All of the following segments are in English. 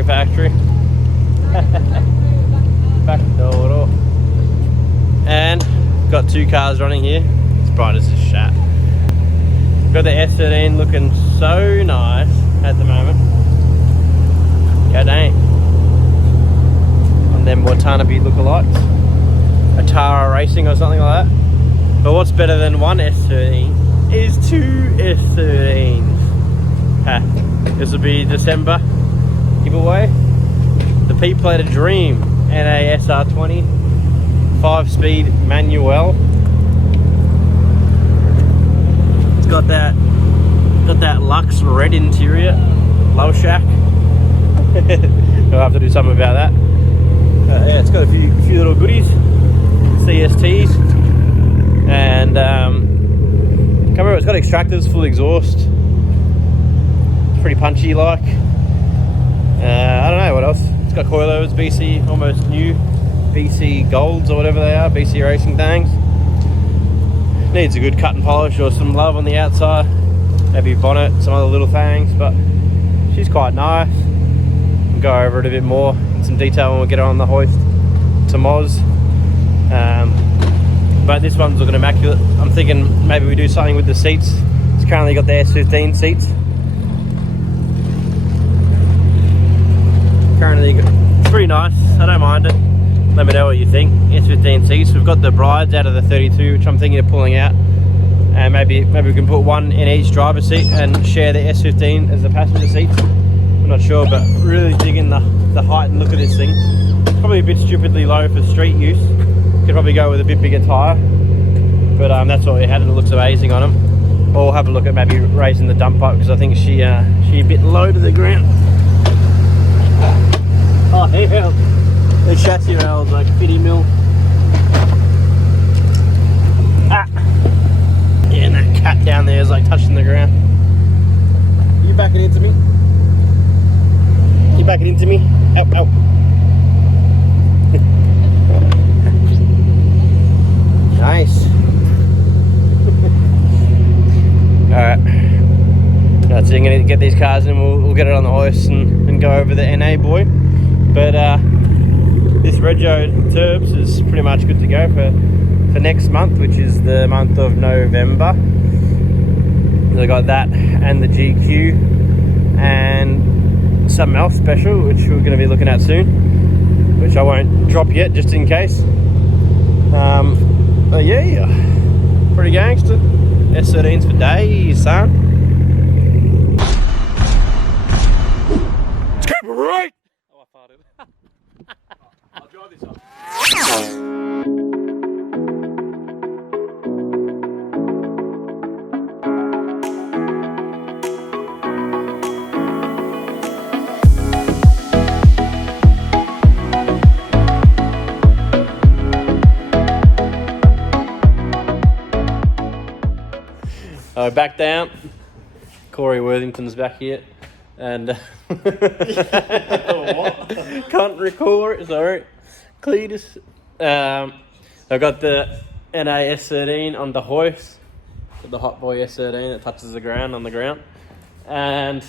a factory. Back door. And got two cars running here. It's bright as a shat. Got the S13 looking so nice at the moment. God dang. And then Watanabe lookalikes. Atara Racing or something like that. But what's better than one S13 is two S13s. This will be December giveaway. The P-Plater Dream NA SR20 5-speed manual. It's got that luxe red interior, low shack. I'll have to do something about that. Yeah, it's got a few little goodies, CSTs, and can't remember. It's got extractors, full exhaust. It's pretty punchy, like. I don't know what else. It's got coilovers, BC, almost new. BC Golds or whatever they are, BC Racing things. Needs a good cut and polish or some love on the outside. Maybe bonnet, some other little things, but she's quite nice. We'll go over it a bit more in some detail when we get it on the hoist to Moz. But this one's looking immaculate. I'm thinking maybe we do something with the seats. It's currently got the S15 seats. It's pretty nice. I don't mind it. Let me know what you think. S15 seats. We've got the brides out of the 32, which I'm thinking of pulling out, and maybe we can put one in each driver's seat and share the S15 as the passenger seats. I'm not sure, but really digging the height and look of this thing. Probably a bit stupidly low for street use. Could probably go with a bit bigger tyre, but that's what we had, and it looks amazing on them. Or we'll have a look at maybe raising the dump up, because I think she a bit low to the ground. Oh hell. The chassis rail is like 50 mil. Ah! Yeah, and that cat down there is like touching the ground. You backing into me? You backing into me? Ow, ow. Nice. Alright. Right, so I'm going to get these cars and we'll get it on the hoist and go over the NA boy. But this Rego Turbs is pretty much good to go for next month, which is the month of November. So I got that and the GQ and something else special, which we're going to be looking at soon, which I won't drop yet, just in case. Yeah, pretty gangster. S13s for days, son. Let's keep it right. Oh, I farted. I'll drive this up. Back down. Corey Worthington's back here, and can't recall it. Sorry, Cletus. I've got the NA S13 on the hoist, the Hot Boy S13 that touches the ground on the ground, and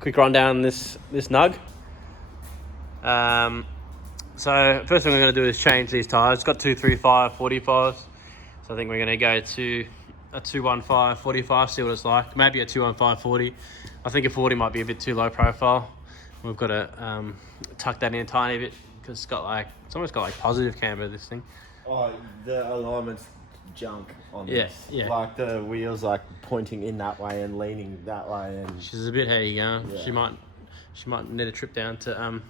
quick rundown on this nug. So first thing we're going to do is change these tyres. It's got 235 45s. I think we're going to go to a 215 45, see what it's like. Maybe a 215 40. I think a 40 might be a bit too low profile. We've got to tuck that in a tiny bit, because it's almost got like positive camber, this thing. Oh, the alignment's junk on this. Yeah. Like the wheels like pointing in that way and leaning that way, and She's a bit heady going. Yeah. She might need a trip down to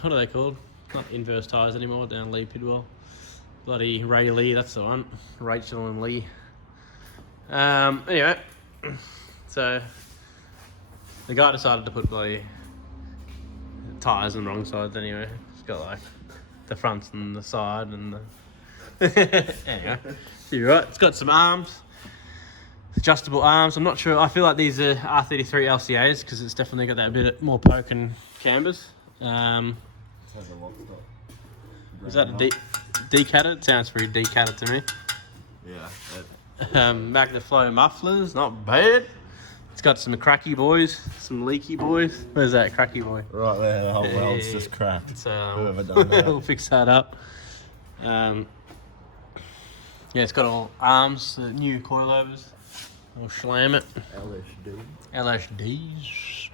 what are they called? Not inverse tyres anymore, down Lee Pidwell. Bloody Ray Lee, that's the one. Rachel and Lee. Anyway, so the guy decided to put bloody tyres on the wrong sides anyway. It's got like the fronts and the side and the... Anyway, you're right. It's got some arms, adjustable arms. I'm not sure. I feel like these are R33 LCAs, because it's definitely got that bit more poke and cambers. Is that a decatted? It sounds pretty decatted to me. yeah. Back to flow mufflers, not bad. It's got some cracky boys, some leaky boys. Where's that cracky boy? Right there, the whole world's just cracked. So Whoever done that. we'll fix that up. Yeah, it's got all arms, the new coilovers. We'll slam it. LSDs.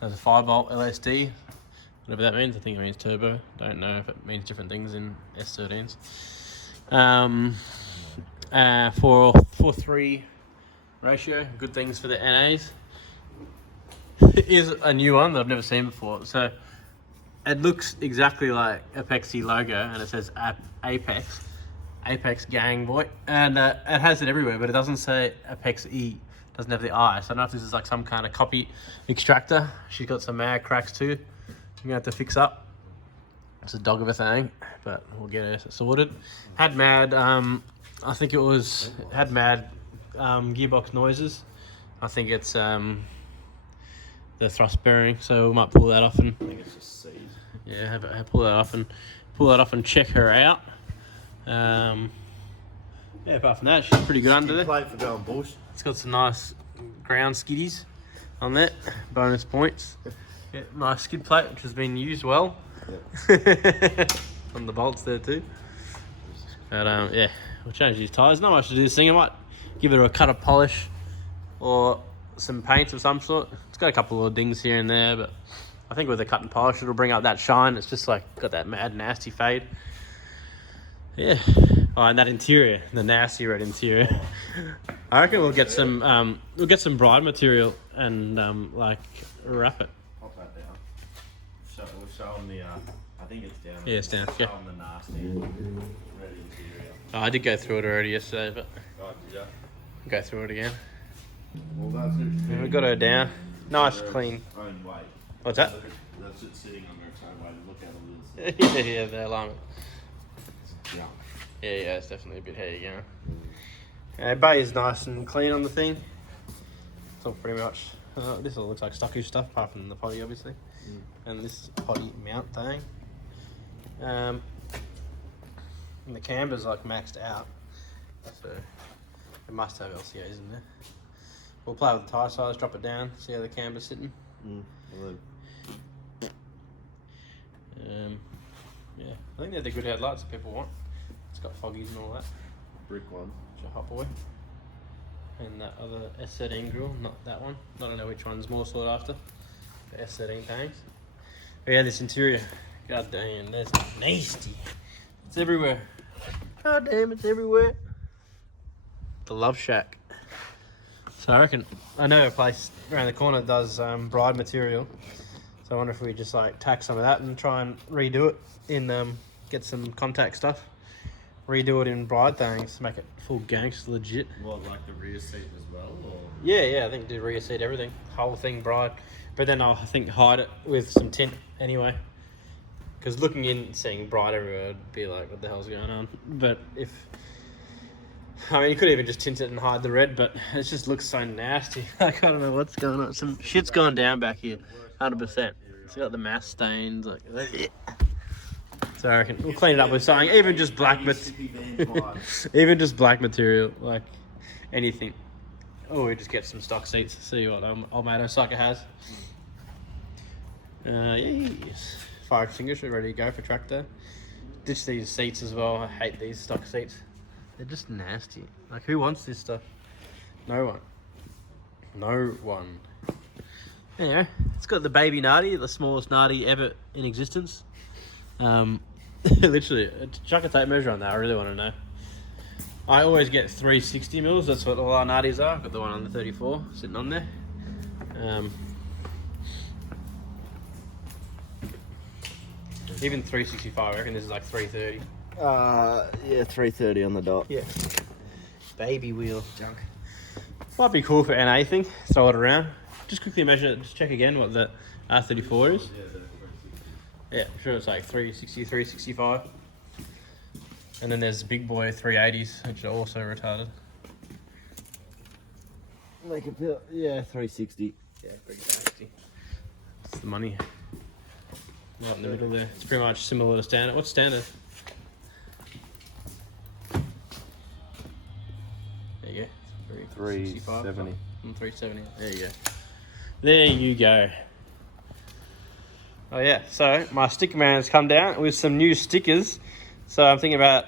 There's a 5-volt LSD. Whatever that means. I think it means turbo. Don't know if it means different things in S13s. 4:3 ratio. Good things for the NAs. Is a new one that I've never seen before. So it looks exactly like Apexy logo, and it says Apex gang boy, and it has it everywhere, but it doesn't say Apex E. It doesn't have the I. So I don't know if this is like some kind of copy extractor. She's got some mad cracks too. I'm gonna have to fix up. It's a dog of a thing, but we'll get it sorted. Had mad, I think it had mad gearbox noises. I think it's the thrust bearing, so we might pull that off and I think it's just seed. yeah, pull that off and check her out. Yeah, apart from that, she's pretty good under there. Plate for going bush. It's got some nice ground skiddies on that, bonus points. Yeah, nice skid plate, which has been used well. Yep. On the bolts there too. But yeah, we'll change these tyres. Not much to do this thing. I might give it a cut of polish or some paint of some sort. It's got a couple of little dings here and there, but I think with a cut and polish it'll bring out that shine. It's just like got that mad nasty fade. Yeah. Oh, and that interior, the nasty red interior. I reckon we'll get some bride material and like wrap it. Pop that down. We'll show them the. I think it's down. Yeah, it's down. Show them the nasty red interior. Oh, I did go through it already yesterday, but Oh, did ya? go through it again. Well, that's it. Yeah, we got her down. Nice, clean. Own weight. What's that? That's it sitting under its own weight. Look at it. Yeah, the alignment. Yeah. Yeah, it's definitely a bit hairy going. Bay is nice and clean on the thing. It's all pretty much. This all looks like stockish stuff, apart from the potty, obviously, and this potty mount thing. And the camber's like maxed out, so it must have LCAs in there. We'll play with the tyre size, drop it down, see how the camber's sitting. Yeah, I think they're the good headlights that people want. It's got foggies and all that. Brick one. It's a hot boy. And that other S13 grill, not that one. I don't know which one's more sought after. The S13 tanks. But yeah, this interior. God damn, that's nasty. It's everywhere. God damn, it's everywhere. The Love Shack. So I know a place around the corner does bride material. So I wonder if we just like tack some of that and try and redo it in, get some contact stuff. Redo it in bride things, make it full gangster legit. What, like the rear seat as well? Or? Yeah, I think do rear seat, everything. Whole thing bride. But then I'll, I think, hide it with some tint anyway. Because looking in, seeing bride everywhere, would be like, what the hell's going on? But if... I mean, you could even just tint it and hide the red, but it just looks so nasty. Like, I don't know what's going on. Some shit's gone down back here, 100%. It's got the mass stains, like... So I reckon we'll clean it up with something, even just black even just black material, like anything. Oh, we just get some stock seats, see what old mate Osaka has. Yes. Fire extinguisher ready to go for tractor. Ditch these seats as well. I hate these stock seats. They're just nasty. Like, who wants this stuff? No one. No one. Anyway, it's got the baby Nardi, the smallest Nardi ever in existence. Literally, chuck a tape measure on that. I really want to know. I always get 360 mils. That's what all our Nardis are. I've got the one on the 34 sitting on there. Even 365. I reckon this is like 330. Yeah, 330 on the dot. Yeah. Baby wheel junk. Might be cool for NA thing. Throw it around. Just quickly measure. Just check again what the R34 is. Yeah, I'm sure it's like 360, 365. And then there's big boy 380s, which are also retarded. Make it feel, yeah, 360. Yeah, pretty nasty. That's the money. Right in the middle there. It's pretty much similar to standard. What's standard? There you go. 365. 370. And 370. There you go. There you go. Oh yeah, so my sticker man has come down with some new stickers. So I'm thinking about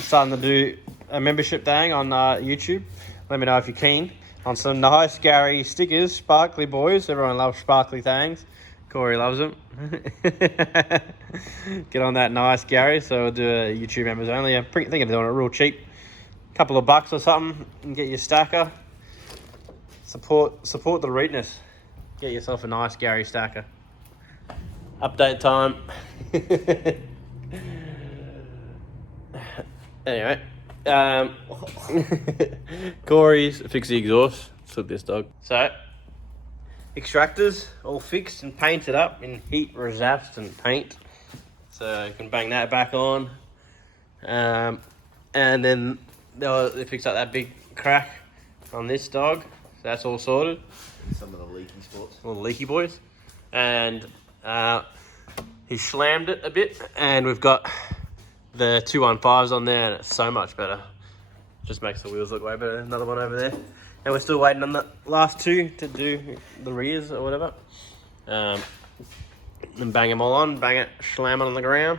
starting to do a membership thing on YouTube. Let me know if you're keen on some nice Gary stickers, sparkly boys. Everyone loves sparkly things. Corey loves them. Get on that nice Gary. So we'll do a YouTube members only. I'm thinking of doing it real cheap. Couple of bucks or something and get your stacker. Support the Reetness. Get yourself a nice Gary stacker. Update time. Anyway, Corey's fixed the exhaust. Took this dog. So extractors all fixed and painted up in heat resistant paint. So you can bang that back on. And then they fixed up that big crack on this dog. So that's all sorted. Some of the leaky spots. All the leaky boys. And he slammed it a bit. And we've got the 215s on there. And it's so much better. Just makes the wheels look way better. Another one over there. And we're still waiting on the last two to do the rears or whatever. And bang them all on. Bang it. Slam it on the ground.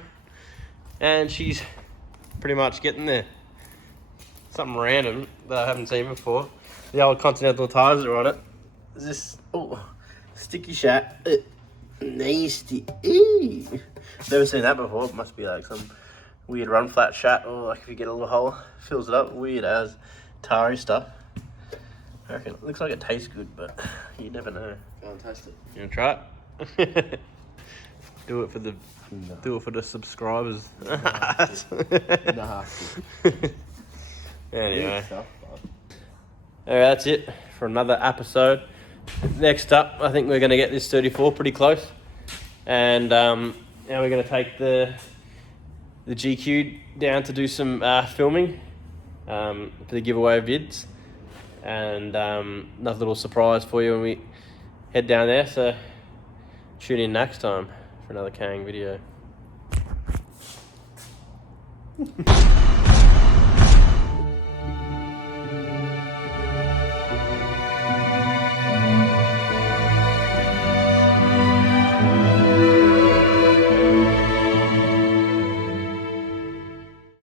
And she's pretty much getting there. Something random that I haven't seen before. The old Continental tires that are on it. Is this sticky shat? Nasty. Eee. Never seen that before. It must be like some weird run flat shat, or like if you get a little hole, fills it up. Weird as tarry stuff. I reckon it looks like it tastes good, but you never know. Fantastic. You wanna try it? Do it for the subscribers. Nah. Anyway. Alright, that's it for another episode. Next up, I think we're going to get this 34 pretty close. And now we're going to take the GQ down to do some filming for the giveaway vids. And another little surprise for you when we head down there. So tune in next time for another Kang video.